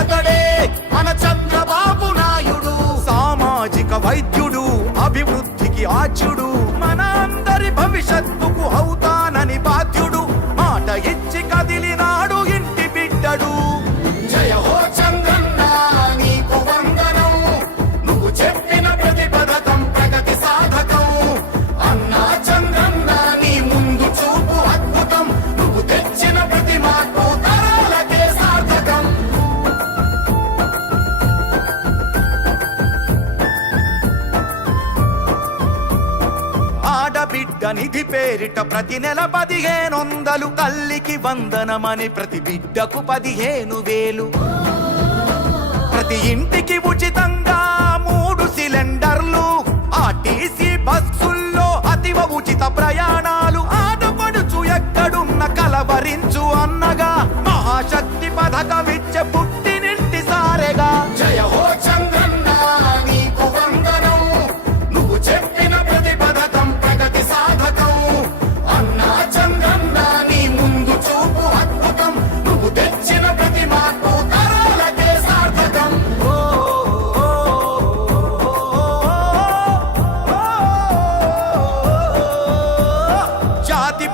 అతడే మన చంద్రబాబు నాయుడు. సామాజిక వైద్యుడు అభివృద్ధికి ఆచ్యుడు. మన అందరి భవిష్యత్ ఆడబిడ్డ పేరిట ప్రతి నెల పదిహేను వందలు తల్లికి వందనమని ప్రతి బిడ్డకు పదిహేను వేలు. ప్రతి ఇంటికి ఉచితంగా మూడు సిలిండర్లు ఆర్టీసీ బస్సుల్లో అతివ ఉచిత ప్రయాణాలు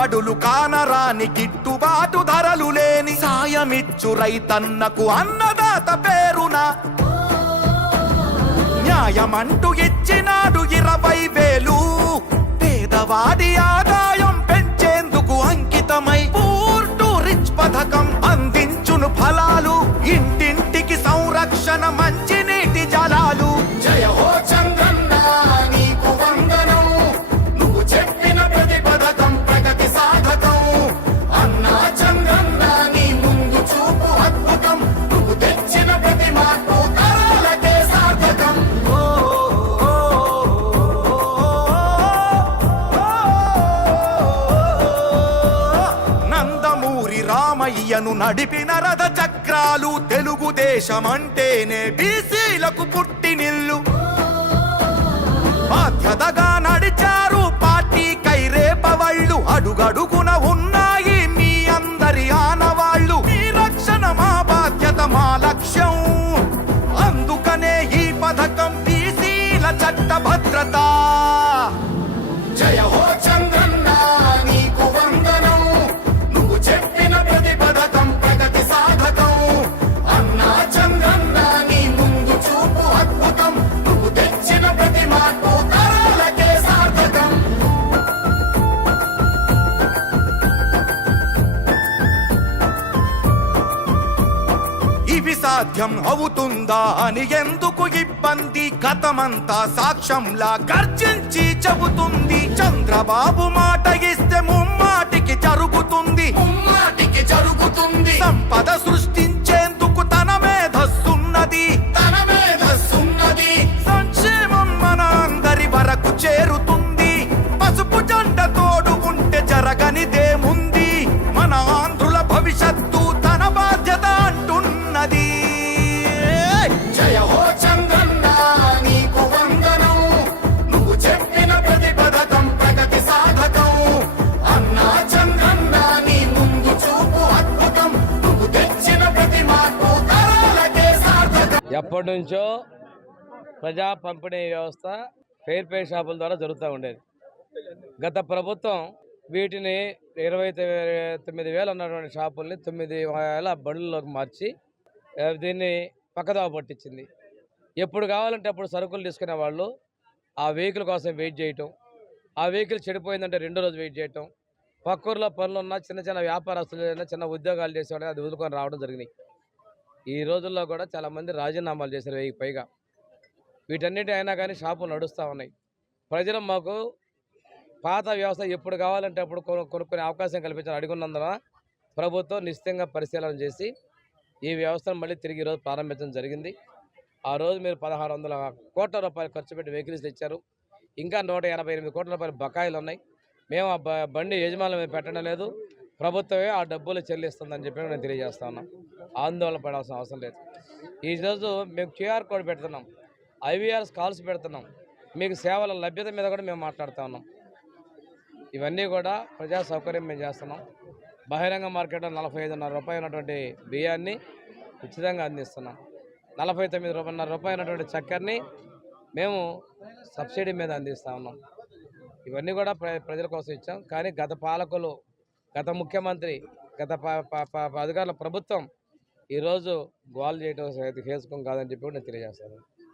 బడులు కానరాని గిట్టుబాటు ధరలు లేని సాయమిచ్చు రైతన్నకు అన్నదాత పేరున. న్యాయమంటూ ఇచ్చినాడు ఇరవై వేలు. పేదవాడి ఆ రామయ్యను నడిపిన రథ చక్రాలు తెలుగుదేశం అంటేనే బీసీలకు పుట్టినిల్లు. బాధ్యతగా నడిచారు పార్టీ కైరేపవళ్ళు అడుగడుగున ఉన్నాయి మీ అందరి ఆనవాళ్ళు. మీ రక్షణ మా బాధ్యత మా లక్ష్యం. అందుకనే ఈ పథకం బీసీల చట్ట భద్రత సాధ్యం అవుతుందా అని ఎందుకు ఇబ్బంది? గతమంతా సాక్ష్యంలా గర్జించి చెబుతుంది. చంద్రబాబు మాట ఇస్తే ముమ్మాటికి జరుగుతుంది. ముమ్మాటికి జరుగుతుంది. సంపద సృష్టించేందుకు తన మేధస్సున్నది. తన మేధస్సున్నది. సంక్షేమం మన అందరి వరకు చేరుతుంది. పసుపు జెండ తోడు ఉంటే జరగనిదేముంది? మన ఆంధ్రుల భవిష్యత్తు ఎప్పటి నుంచో ప్రజా పంపిణీ వ్యవస్థ ఫెయిర్ పే షాపుల ద్వారా జరుగుతూ ఉండేది. గత ప్రభుత్వం వీటిని ఇరవై తొమ్మిది వేలు ఉన్నటువంటి షాపుల్ని తొమ్మిది వేల బండ్లలోకి మార్చి దీన్ని పక్కదావ పట్టించింది. ఎప్పుడు కావాలంటే అప్పుడు సరుకులు తీసుకునే వాళ్ళు ఆ వెహికల్ కోసం వెయిట్ చేయటం ఆ వెహికల్ చెడిపోయిందంటే రెండో రోజు వెయిట్ చేయటం పక్కూరులో పనులు ఉన్న చిన్న చిన్న వ్యాపారస్తులు చిన్న ఉద్యోగాలు చేసేవాళ్ళు అది వదులుకొని రావడం జరిగినాయి. ఈ రోజుల్లో కూడా చాలామంది రాజీనామాలు చేశారు వెయ్యి పైగా. వీటన్నిటి అయినా కానీ షాపులు నడుస్తూ ఉన్నాయి. ప్రజలు మాకు పాత వ్యవస్థ ఎప్పుడు కావాలంటే అప్పుడు కొనుక్కునే అవకాశం కల్పించాలని అడుగున్నందున ప్రభుత్వం నిశ్చితంగా పరిశీలన చేసి ఈ వ్యవస్థను మళ్ళీ తిరిగి ఈరోజు ప్రారంభించడం జరిగింది. ఆ రోజు మీరు పదహారు వందల కోట్ల రూపాయలు ఖర్చు పెట్టి వెహికల్స్ తెచ్చారు. ఇంకా నూట ఎనభై ఎనిమిది కోట్ల రూపాయల బకాయిలు ఉన్నాయి. మేము ఆ బ- బండి యజమానులు పెట్టడం లేదు. ప్రభుత్వమే ఆ డబ్బులు చెల్లిస్తుందని చెప్పి నేను తెలియజేస్తా ఉన్నాం. ఆందోళన పడాల్సిన అవసరం లేదు. ఈ రోజు మేము క్యూఆర్ కోడ్ పెడుతున్నాం. ఐవీఆర్స్ కాల్స్ పెడుతున్నాం. మీకు సేవల లభ్యత మీద కూడా మేము మాట్లాడుతూ ఉన్నాం. ఇవన్నీ కూడా ప్రజా సౌకర్యం మేము చేస్తున్నాం. బహిరంగ మార్కెట్లో నలభై ఐదున్నర రూపాయలు ఉన్నటువంటి బియ్యాన్ని ఉచితంగా అందిస్తున్నాం. నలభై తొమ్మిది రూపాయన్నర రూపాయలు ఉన్నటువంటి చక్కెరని మేము సబ్సిడీ మీద అందిస్తూ ఉన్నాం. ఇవన్నీ కూడా ప్ర ప్రజల కోసం ఇచ్చాం. కానీ గత పాలకులు గత ముఖ్యమంత్రి గత అధికారుల ప్రభుత్వం ఈరోజు గోల్ చేయడం కేసుకోం కాదని చెప్పి కూడా నేను తెలియజేస్తాను.